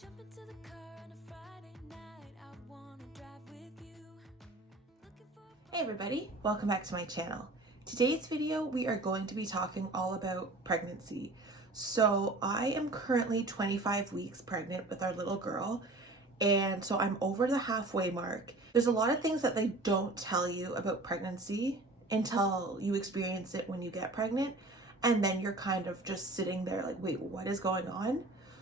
Jump into the car on a Friday night. I wanna drive with you. Hey everybody, welcome back to my channel. Today's video we are going to be talking all about pregnancy. So I am currently 25 weeks pregnant with our little girl, and so I'm over the halfway mark. There's a lot of things that they don't tell you about pregnancy until you experience it when you get pregnant, and then you're kind of just sitting there like, wait, what is going on?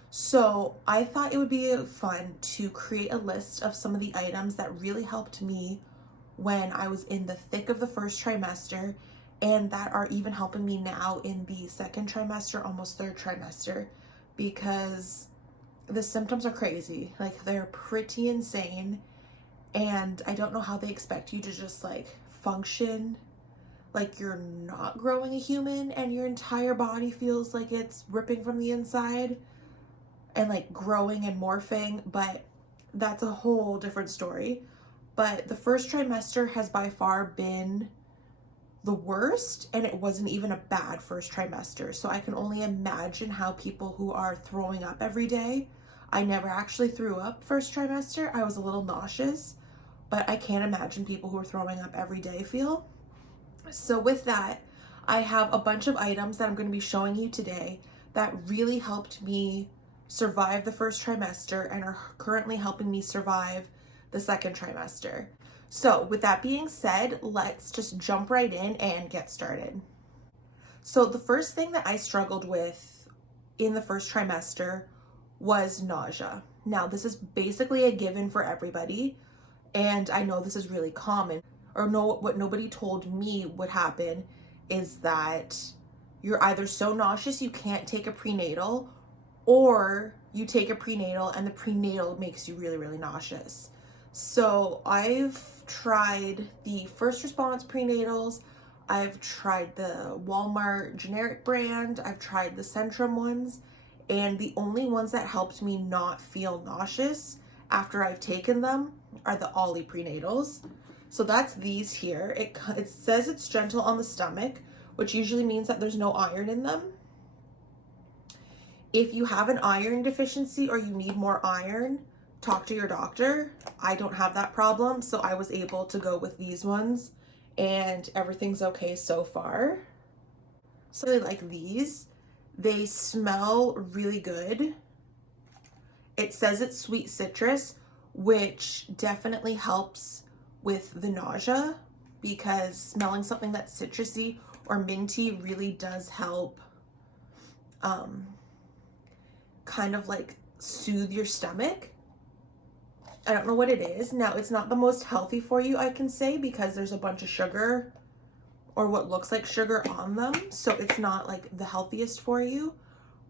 So I thought it would be fun to create a list of some of the items that really helped me when I was in the thick of the first trimester, and that are even helping me now in the second trimester, almost third trimester, because the symptoms are crazy. Like, they're pretty insane, and I don't know how they expect you to just like function like you're not growing a human and your entire body feels like it's ripping from the inside and like growing and morphing, but that's a whole different story. But the first trimester has by far been the worst, and it wasn't even a bad first trimester. So I can only imagine how people who are throwing up every day, I never actually threw up first trimester. I was a little nauseous, but I can't imagine people who are throwing up every day feel. So with that, I have a bunch of items that I'm going to be showing you today that really helped me survive the first trimester and are currently helping me survive the second trimester. So with that being said, let's just jump right in and get started. So the first thing that I struggled with in the first trimester was nausea. Now, this is basically a given for everybody, and I know this is really common. What nobody told me would happen is that you're either so nauseous you can't take a prenatal, or you take a prenatal and the prenatal makes you really, really nauseous. So I've tried the first response prenatals, I've tried the Walmart generic brand, I've tried the Centrum ones, and the only ones that helped me not feel nauseous after I've taken them are the Olly Prenatals. So that's these here. It says it's gentle on the stomach, which usually means that there's no iron in them. If you have an iron deficiency or you need more iron, talk to your doctor. I don't have that problem, so I was able to go with these ones, and everything's okay so far. So I like these. They smell really good. It says it's sweet citrus, which definitely helps with the nausea, because smelling something that's citrusy or minty really does help kind of like soothe your stomach. I don't know what it is. Now, it's not the most healthy for you, I can say, because there's a bunch of sugar or what looks like sugar on them. So it's not like the healthiest for you.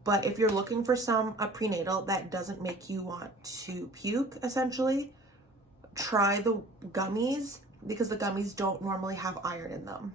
But if you're looking for a prenatal that doesn't make you want to puke, essentially, try the gummies, because the gummies don't normally have iron in them.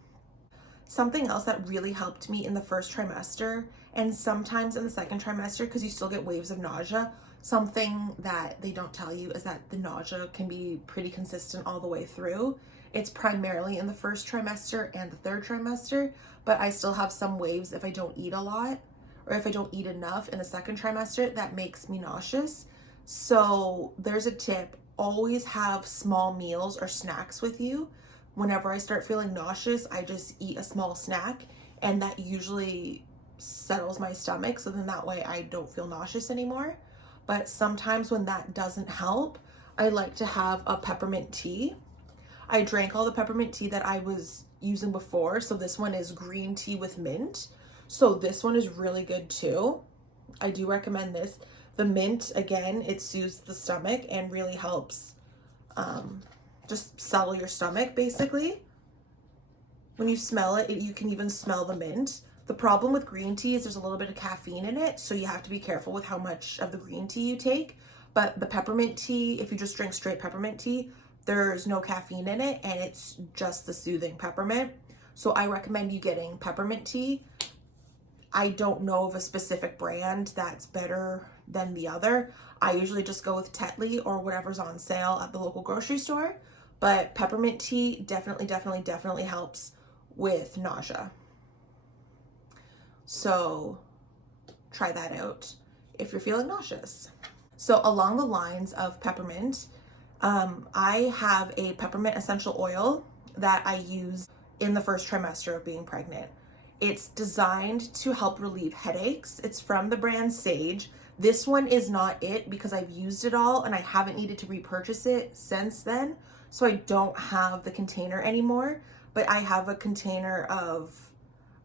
Something else that really helped me in the first trimester and sometimes in the second trimester, because you still get waves of nausea, something that they don't tell you is that the nausea can be pretty consistent all the way through. It's primarily in the first trimester and the third trimester, but I still have some waves if I don't eat a lot or if I don't eat enough in the second trimester that makes me nauseous. So there's a tip: always have small meals or snacks with you. Whenever I start feeling nauseous, I just eat a small snack, and that usually settles my stomach, so then that way I don't feel nauseous anymore. But sometimes when that doesn't help, I like to have a peppermint tea. I drank all the peppermint tea that I was using before, so this one is green tea with mint. So this one is really good too. I do recommend this. The mint, again, it soothes the stomach and really helps just settle your stomach, basically. When you smell it, you can even smell the mint. The problem with green tea is there's a little bit of caffeine in it, so you have to be careful with how much of the green tea you take. But the peppermint tea, if you just drink straight peppermint tea, there's no caffeine in it, and it's just the soothing peppermint. So I recommend you getting peppermint tea. I don't know of a specific brand that's better than the other. I usually just go with Tetley or whatever's on sale at the local grocery store. But peppermint tea definitely helps with nausea. So try that out if you're feeling nauseous. So along the lines of peppermint, I have a peppermint essential oil that I use in the first trimester of being pregnant. It's designed to help relieve headaches. It's from the brand Sage. This one is not it because I've used it all and I haven't needed to repurchase it since then. So I don't have the container anymore, but I have a container of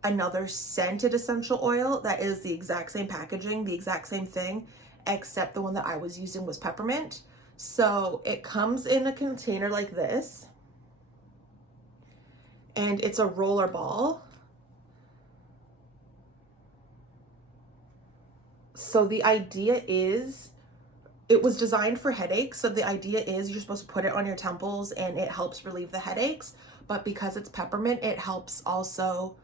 another scented essential oil that is the exact same packaging, the exact same thing, except the one that I was using was peppermint. So it comes in a container like this, and it's a roller ball. So the idea is, it was designed for headaches. So the idea is you're supposed to put it on your temples and it helps relieve the headaches. But because it's peppermint, it helps also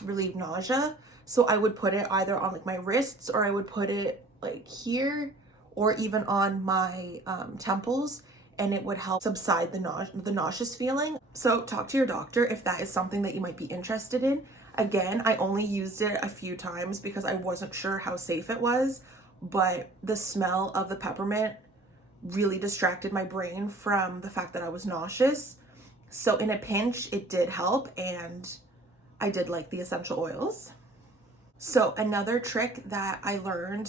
relieve nausea. So I would put it either on like my wrists, or I would put it like here, or even on my temples, and it would help subside the nauseous feeling. So talk to your doctor if that is something that you might be interested in. Again, I only used it a few times because I wasn't sure how safe it was, but the smell of the peppermint really distracted my brain from the fact that I was nauseous. So in a pinch, it did help, and I did like the essential oils. So another trick that I learned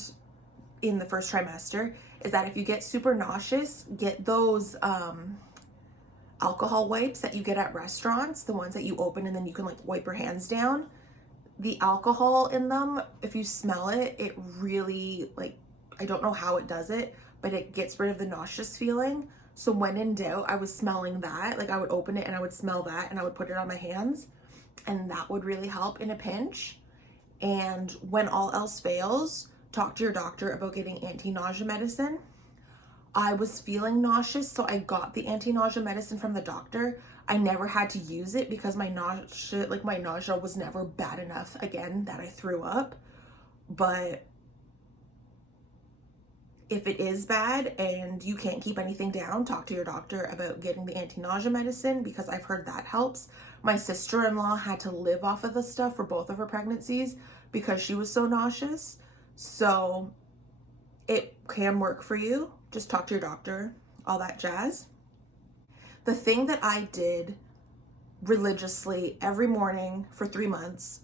in the first trimester is that if you get super nauseous, get those alcohol wipes that you get at restaurants, the ones that you open and then you can like wipe your hands down. The alcohol in them, if you smell it, it really, like, I don't know how it does it, but it gets rid of the nauseous feeling. So when in doubt, I was smelling that. Like, I would open it and I would smell that and I would put it on my hands, and that would really help in a pinch. And when all else fails, talk to your doctor about getting anti-nausea medicine. I was feeling nauseous, so I got the anti-nausea medicine from the doctor. I never had to use it because my nausea was never bad enough, again, that I threw up. But if it is bad and you can't keep anything down, talk to your doctor about getting the anti-nausea medicine, because I've heard that helps. My sister-in-law had to live off of the stuff for both of her pregnancies because she was so nauseous. So it can work for you. Just talk to your doctor, all that jazz. The thing that I did religiously every morning for 3 months,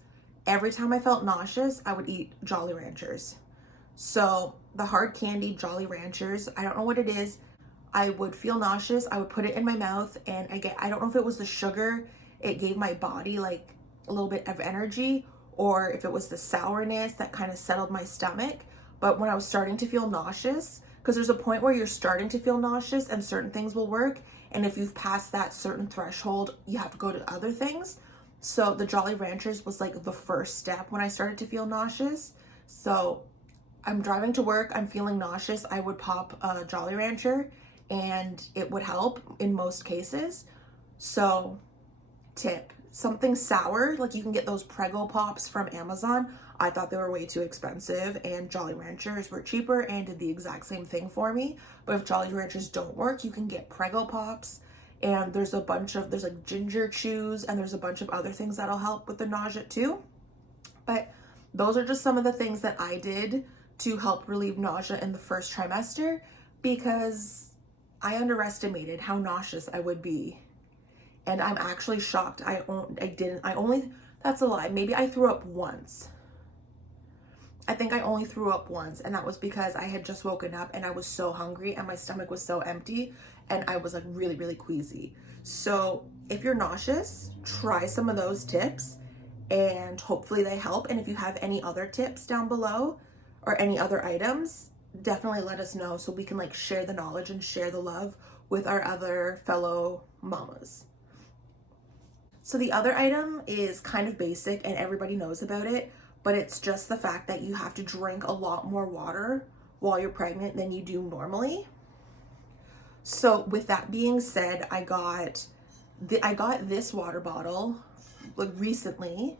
every time I felt nauseous, I would eat Jolly Ranchers. So the hard candy Jolly Ranchers, I don't know what it is. I would feel nauseous. I would put it in my mouth, and I don't know if it was the sugar, it gave my body like a little bit of energy, or if it was the sourness that kind of settled my stomach. But when I was starting to feel nauseous, because there's a point where you're starting to feel nauseous and certain things will work, and if you've passed that certain threshold, you have to go to other things. So the Jolly Ranchers was like the first step when I started to feel nauseous. So I'm driving to work, I'm feeling nauseous, I would pop a Jolly Rancher and it would help in most cases. So tip, something sour, like you can get those Prego Pops from Amazon. I thought they were way too expensive, and Jolly Ranchers were cheaper and did the exact same thing for me. But if Jolly Ranchers don't work, you can get Prego Pops, and there's like ginger chews, and there's a bunch of other things that'll help with the nausea too. But those are just some of the things that I did to help relieve nausea in the first trimester, because I underestimated how nauseous I would be. And I'm actually shocked. That's a lie. Maybe I threw up once. I think I only threw up once, and that was because I had just woken up and I was so hungry and my stomach was so empty and I was like really, really queasy. So if you're nauseous, try some of those tips and hopefully they help. And if you have any other tips down below or any other items, definitely let us know so we can like share the knowledge and share the love with our other fellow mamas. So the other item is kind of basic and everybody knows about it, but it's just the fact that you have to drink a lot more water while you're pregnant than you do normally. So with that being said, I got this water bottle like recently,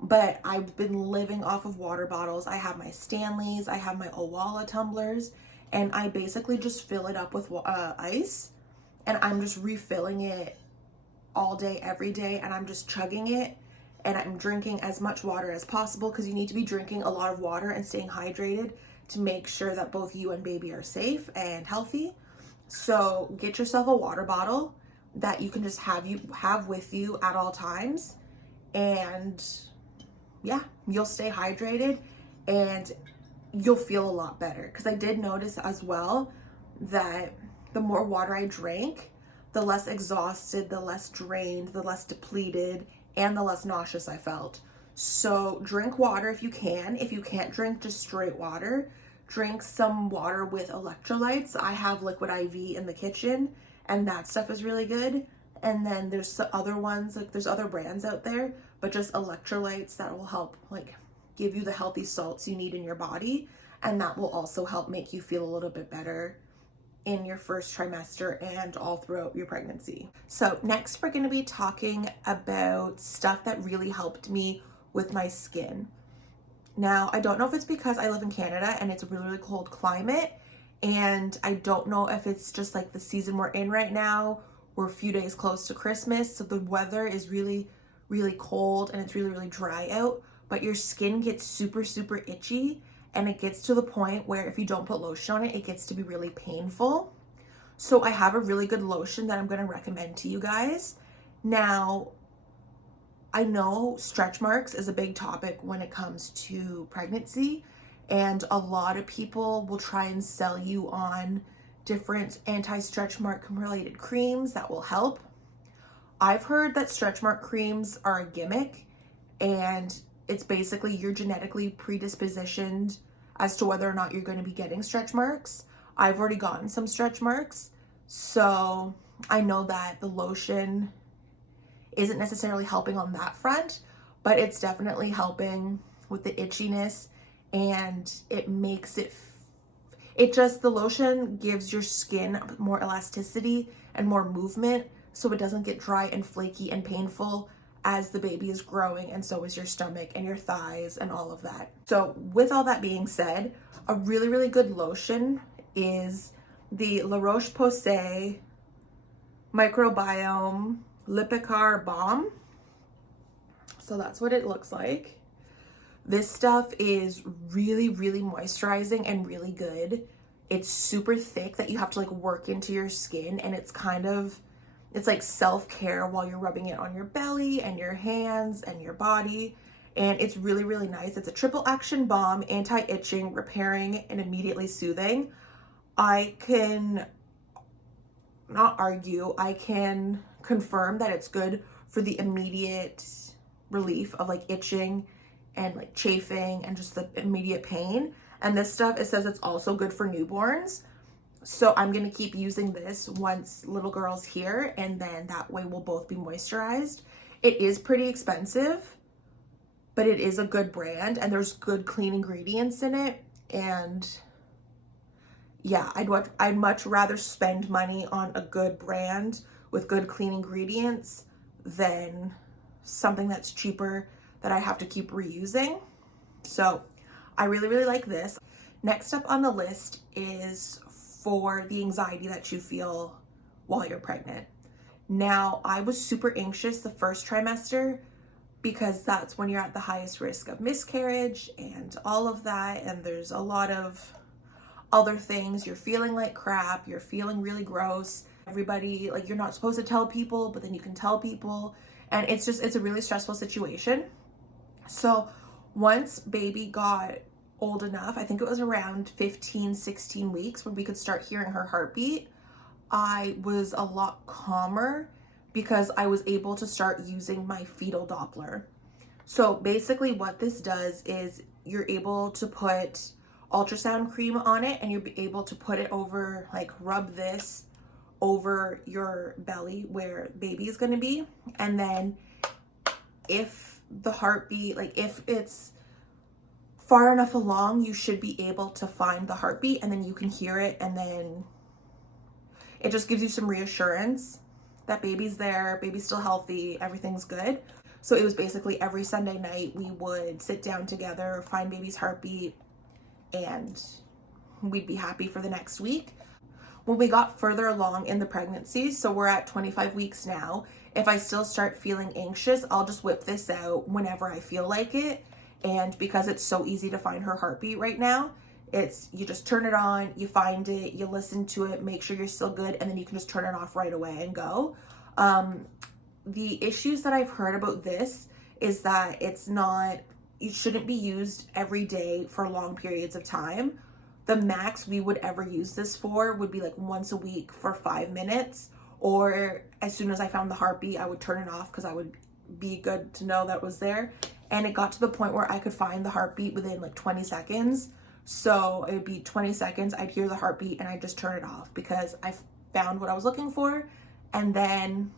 but I've been living off of water bottles. I have my Stanleys, I have my Owala tumblers, and I basically just fill it up with ice, and I'm just refilling it all day, every day, and I'm just chugging it, and I'm drinking as much water as possible, because you need to be drinking a lot of water and staying hydrated to make sure that both you and baby are safe and healthy. So get yourself a water bottle that you can just have with you at all times, and yeah, you'll stay hydrated and you'll feel a lot better. Because I did notice as well that the more water I drank, the less exhausted, the less drained, the less depleted, and the less nauseous I felt. So drink water if you can. If you can't drink just straight water, drink some water with electrolytes. I have liquid IV in the kitchen, and that stuff is really good. And then there's other ones, like there's other brands out there, but just electrolytes that will help like give you the healthy salts you need in your body, and that will also help make you feel a little bit better in your first trimester and all throughout your pregnancy. So next we're going to be talking about stuff that really helped me with my skin. Now, I don't know if it's because I live in Canada and it's a really, really cold climate, and I don't know if it's just like the season we're in right now. We're a few days close to Christmas, so the weather is really, really cold and it's really, really dry out, but your skin gets super, super itchy, and it gets to the point where if you don't put lotion on it, it gets to be really painful. So I have a really good lotion that I'm going to recommend to you guys. Now, I know stretch marks is a big topic when it comes to pregnancy, and a lot of people will try and sell you on different anti-stretch mark related creams that will help. I've heard that stretch mark creams are a gimmick, and it's basically you're genetically predispositioned as to whether or not you're going to be getting stretch marks. I've already gotten some stretch marks, so I know that the lotion isn't necessarily helping on that front, but it's definitely helping with the itchiness, and it makes it the lotion gives your skin more elasticity and more movement, so it doesn't get dry and flaky and painful as the baby is growing, and so is your stomach and your thighs and all of that. So with all that being said, a really, really good lotion is the La Roche Possay Microbiome Lipicar Balm. So that's what it looks like. This stuff is really, really moisturizing and really good. It's super thick that you have to like work into your skin, and it's like self-care while you're rubbing it on your belly and your hands and your body. And it's really, really nice. It's a triple action balm, anti-itching, repairing, and immediately soothing. I can not argue, I can confirm that it's good for the immediate relief of like itching and like chafing and just the immediate pain. And this stuff, it says it's also good for newborns. So I'm going to keep using this once little girl's here, and then that way we'll both be moisturized. It is pretty expensive, but it is a good brand, and there's good clean ingredients in it. And yeah, I'd much rather spend money on a good brand with good clean ingredients than something that's cheaper that I have to keep reusing. So I really, really like this. Next up on the list is for the anxiety that you feel while you're pregnant. Now, I was super anxious the first trimester because that's when you're at the highest risk of miscarriage and all of that. And there's a lot of other things. You're feeling like crap. You're feeling really gross. Everybody, like, you're not supposed to tell people, but then you can tell people. And it's a really stressful situation. So once baby got old enough, I think it was around 15, 16 weeks when we could start hearing her heartbeat, I was a lot calmer because I was able to start using my Fetal Doppler. So basically what this does is you're able to put ultrasound cream on it, and you're able to put it over, like rub this over your belly where baby is going to be. And then if the heartbeat, like if it's far enough along, you should be able to find the heartbeat, and then you can hear it, and then it just gives you some reassurance that baby's there, baby's still healthy, everything's good. So it was basically every Sunday night we would sit down together, find baby's heartbeat, and we'd be happy for the next week. When we got further along in the pregnancy, so we're at 25 weeks now, if I still start feeling anxious, I'll just whip this out whenever I feel like it. And because it's so easy to find her heartbeat right now, It's, you just turn it on, you find it, you listen to it, make sure you're still good, and then you can just turn it off right away and go. The issues that I've heard about this is that it's not, it shouldn't be used every day for long periods of time. The max we would ever use this for would be like once a week for 5 minutes, or as soon as I found the heartbeat, I would turn it off because I would be good to know that was there. And it got to the point where I could find the heartbeat within like 20 seconds. So it would be 20 seconds, I'd hear the heartbeat and I'd just turn it off because I found what I was looking for, and then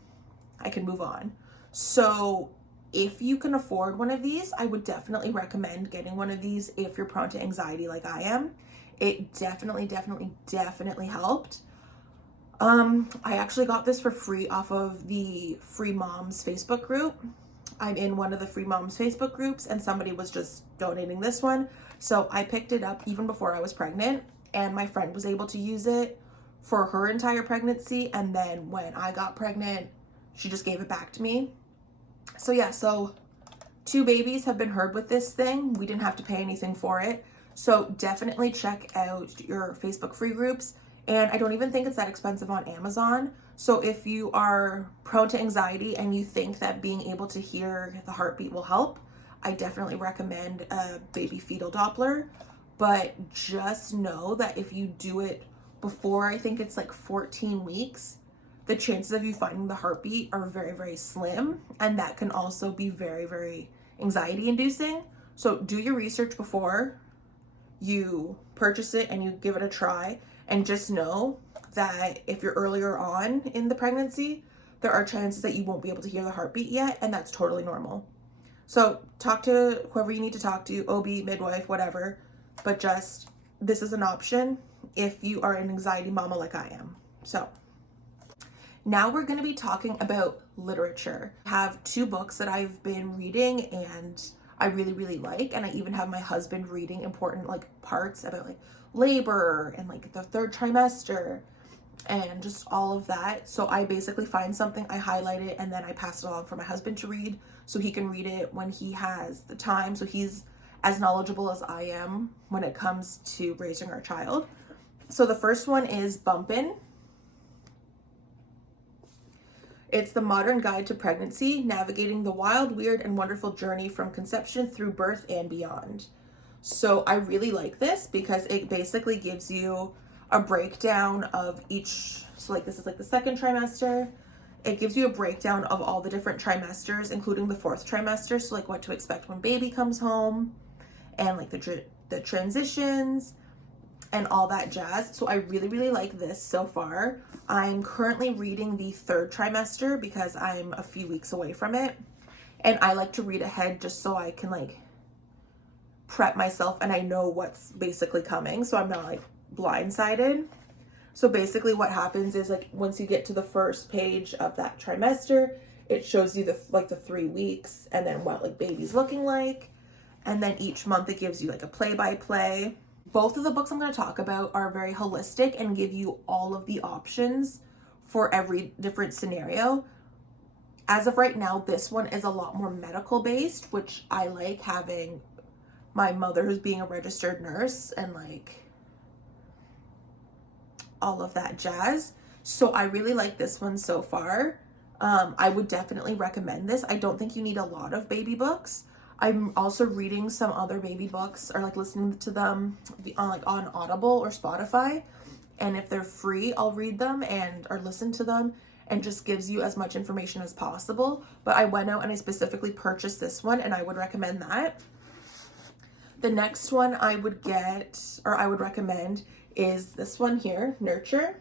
I can move on. So if you can afford one of these, I would definitely recommend getting one of these if you're prone to anxiety like I am. It definitely helped. I actually got this for free off of the Free Moms Facebook group. I'm in one of the Free Moms Facebook groups and somebody was just donating this one. So I picked it up even before I was pregnant, and my friend was able to use it for her entire pregnancy. And then when I got pregnant, she just gave it back to me. So yeah, so 2 babies have been heard with this thing. We didn't have to pay anything for it. So definitely check out your Facebook free groups. And I don't even think it's that expensive on Amazon. So if you are prone to anxiety and you think that being able to hear the heartbeat will help, I definitely recommend a baby fetal Doppler. But just know that if you do it before, I think it's like 14 weeks, the chances of you finding the heartbeat are very slim. And that can also be very anxiety inducing. So do your research before you purchase it and you give it a try. And just know that if you're earlier on in the pregnancy, there are chances that you won't be able to hear the heartbeat yet, and that's totally normal. So talk to whoever you need to talk to, OB, midwife, whatever, but just, this is an option if you are an anxiety mama like I am. So now we're going to be talking about literature. I have 2 books that I've been reading and I really like, and I even have my husband reading important like parts about like labor and like the 3rd trimester and just all of that. So I basically find something, I highlight it, and then I pass it along for my husband to read so he can read it when he has the time, so he's as knowledgeable as I am when it comes to raising our child. So the first one is Bumpin. It's the modern guide to pregnancy, navigating the wild, weird, and wonderful journey from conception through birth and beyond. So I really like this because it basically gives you a breakdown of each, so like this is like the 2nd trimester. It gives you a breakdown of all the different trimesters, including the 4th trimester. So like what to expect when baby comes home and like the transitions and all that jazz. So I really like this so far. I'm currently reading the 3rd trimester because I'm a few weeks away from it. And I like to read ahead just so I can like prep myself and I know what's basically coming, so I'm not like blindsided. So basically what happens is like once you get to the first page of that trimester, it shows you the 3 weeks and then what like baby's looking like, and then each month it gives you like a play-by-play. Both of the books I'm going to talk about are very holistic and give you all of the options for every different scenario. As of right now, this one is a lot more medical based, which I like, having my mother who's being a registered nurse and like all of that jazz. So I really like this one so far. I would definitely recommend this. I don't think you need a lot of baby books. I'm also reading some other baby books or like listening to them on Audible or Spotify. And if they're free, I'll read them or listen to them, and just gives you as much information as possible. But I went out and I specifically purchased this one and I would recommend that. The next one I would recommend is this one here, Nurture.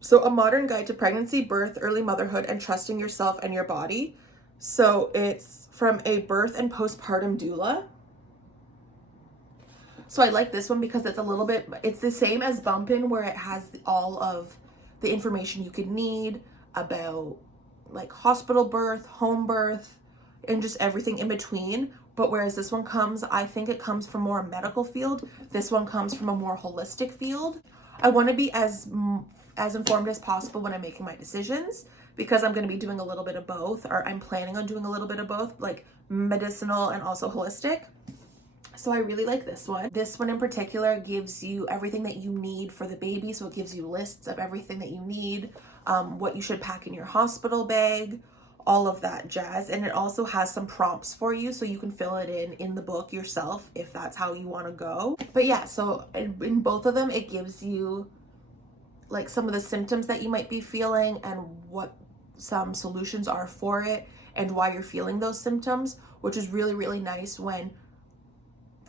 So a modern guide to pregnancy, birth, early motherhood, and trusting yourself and your body. So it's from a birth and postpartum doula. So I like this one because it's the same as Bumpin, where it has all of the information you could need about like hospital birth, home birth, and just everything in between. But whereas this one I think it comes from more a medical field, this one comes from a more holistic field. I want to be as informed as possible when I'm making my decisions, because I'm going to be doing a little bit of both, or I'm planning on doing a little bit of both, like medicinal and also holistic. So I really like this one. This one in particular gives you everything that you need for the baby. So it gives you lists of everything that you need, what you should pack in your hospital bag, all of that jazz. And it also has some prompts for you so you can fill it in the book yourself if that's how you want to go. But yeah, so in both of them, it gives you like some of the symptoms that you might be feeling and what some solutions are for it and why you're feeling those symptoms, which is really, really nice when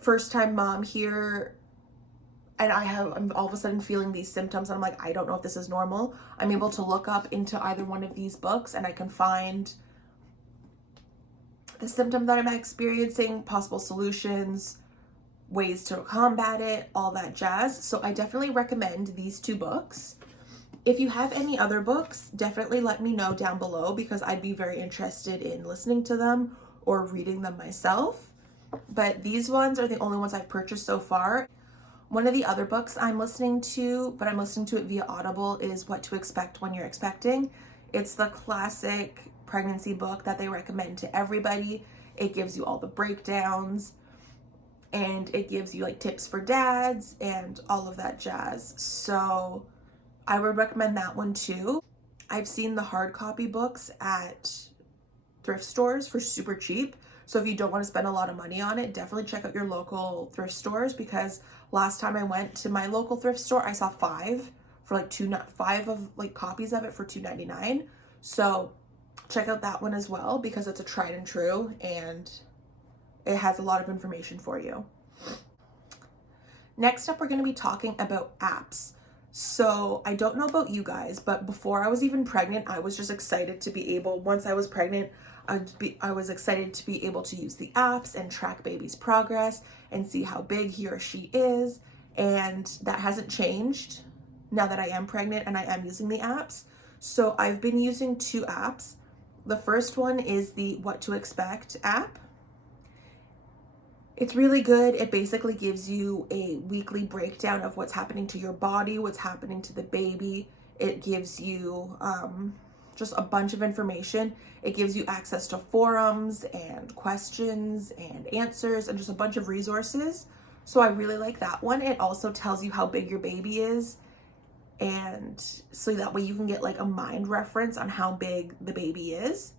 first time mom here and I'm all of a sudden feeling these symptoms and I'm like, I don't know if this is normal. I'm able to look up into either one of these books and I can find the symptom that I'm experiencing, possible solutions, ways to combat it, all that jazz. So I definitely recommend these two books. If you have any other books, definitely let me know down below because I'd be very interested in listening to them or reading them myself. But these ones are the only ones I've purchased so far. One of the other books I'm listening to, but I'm listening to it via Audible, is What to Expect When You're Expecting. It's the classic pregnancy book that they recommend to everybody. It gives you all the breakdowns and it gives you like tips for dads and all of that jazz. So I would recommend that one too. I've seen the hard copy books at thrift stores for super cheap. So if you don't want to spend a lot of money on it, definitely check out your local thrift stores because last time I went to my local thrift store, I saw five copies of it for $2.99. So check out that one as well because it's a tried and true and it has a lot of information for you. Next up, we're going to be talking about apps. So I don't know about you guys, but before I was even pregnant, I was just excited to be able, once I was pregnant, I was excited to be able to use the apps and track baby's progress and see how big he or she is. And that hasn't changed now that I am pregnant and I am using the apps. So I've been using two apps. The first one is the What to Expect app. It's really good. It basically gives you a weekly breakdown of what's happening to your body, what's happening to the baby. It gives you just a bunch of information. It gives you access to forums and questions and answers and just a bunch of resources. So I really like that one. It also tells you how big your baby is. And so that way you can get like a mind reference on how big the baby is.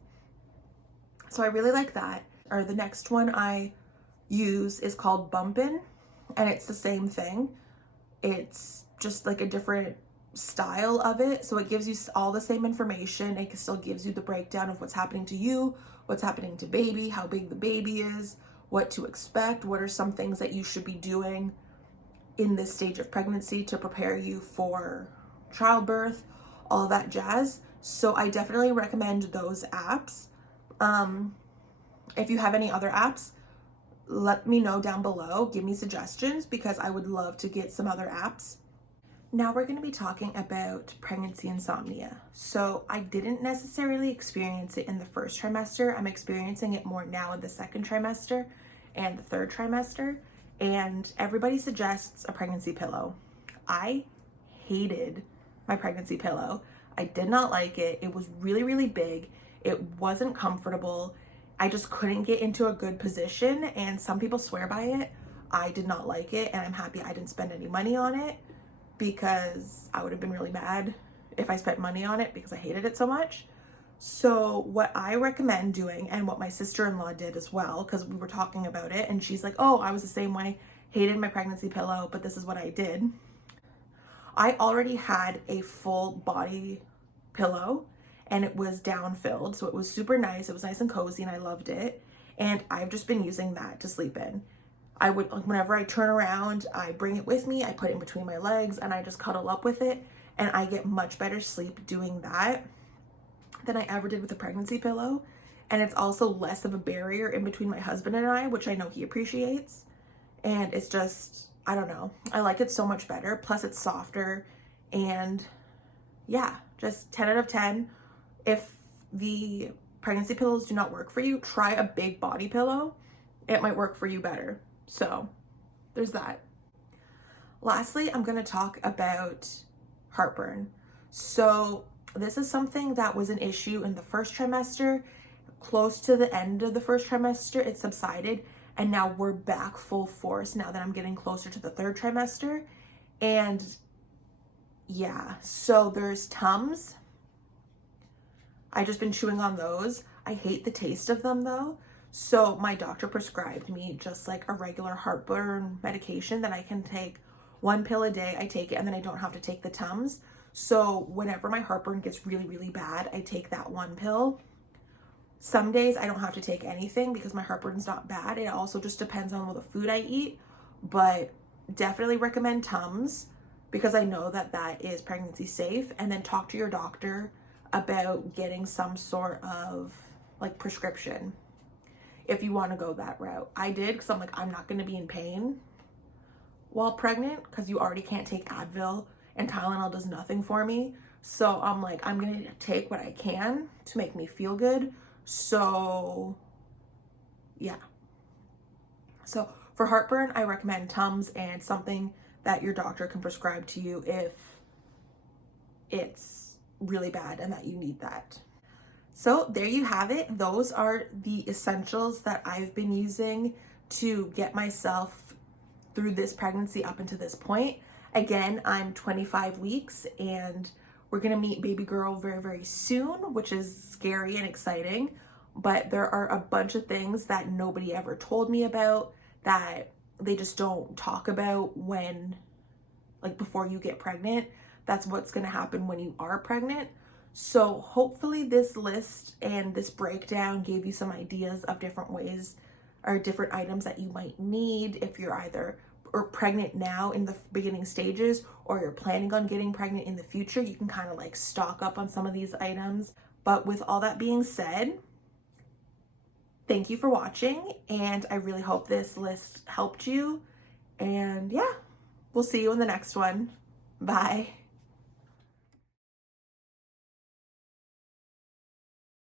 So I really like that. Or the next one I use is called Bumpin, and it's the same thing. It's just like a different style of it. So it gives you all the same information. It still gives you the breakdown of what's happening to you, what's happening to baby, how big the baby is, what to expect, what are some things that you should be doing in this stage of pregnancy to prepare you for childbirth, all that jazz. So I definitely recommend those apps. If you have any other apps, let me know down below. Give me suggestions because I would love to get some other apps. Now we're going to be talking about pregnancy insomnia. So I didn't necessarily experience it in the first trimester. I'm experiencing it more now in the second trimester and the third trimester. And everybody suggests a pregnancy pillow. I hated my pregnancy pillow. I did not like it. It was really, really big. It wasn't comfortable. I just couldn't get into a good position, and some people swear by it. I did not like it, and I'm happy I didn't spend any money on it because I would have been really mad if I spent money on it because I hated it so much. So what I recommend doing, and what my sister-in-law did as well, because we were talking about it, and she's like, oh, I was the same way, hated my pregnancy pillow, but this is what I did. I already had a full body pillow, and it was down filled, so it was super nice. It was nice and cozy, and I loved it. And I've just been using that to sleep in. I would, whenever I turn around, I bring it with me, I put it in between my legs, and I just cuddle up with it, and I get much better sleep doing that than I ever did with a pregnancy pillow. And it's also less of a barrier in between my husband and I, which I know he appreciates. And it's just, I don't know, I like it so much better. Plus it's softer, and yeah, just 10 out of 10. If the pregnancy pillows do not work for you, try a big body pillow. It might work for you better. So there's that. Lastly, I'm going to talk about heartburn. So this is something that was an issue in the first trimester. Close to the end of the first trimester, it subsided. and now we're back full force now that I'm getting closer to the 3rd trimester. And yeah, so there's Tums. I just been chewing on those. I hate the taste of them though. So my doctor prescribed me just like a regular heartburn medication that I can take 1 pill a day. I take it and then I don't have to take the Tums. So whenever my heartburn gets really, really bad, I take that 1 pill. Some days I don't have to take anything because my heartburn's not bad. It also just depends on the food I eat, but definitely recommend Tums because I know that that is pregnancy safe. And then talk to your doctor about getting some sort of like prescription if you want to go that route. I did because I'm like, I'm not going to be in pain while pregnant because you already can't take Advil and Tylenol does nothing for me. So I'm like, I'm going to take what I can to make me feel good. So yeah. So for heartburn, I recommend Tums and something that your doctor can prescribe to you if it's really bad and that you need that. So there you have it. Those are the essentials that I've been using to get myself through this pregnancy up until this point. Again, I'm 25 weeks and we're gonna meet baby girl very, very soon, which is scary and exciting. But there are a bunch of things that nobody ever told me about that they just don't talk about when, like before you get pregnant. That's what's gonna happen when you are pregnant. So hopefully this list and this breakdown gave you some ideas of different ways or different items that you might need if you're either pregnant now in the beginning stages or you're planning on getting pregnant in the future. You can kind of like stock up on some of these items. But with all that being said, thank you for watching and I really hope this list helped you. And yeah, we'll see you in the next one. Bye.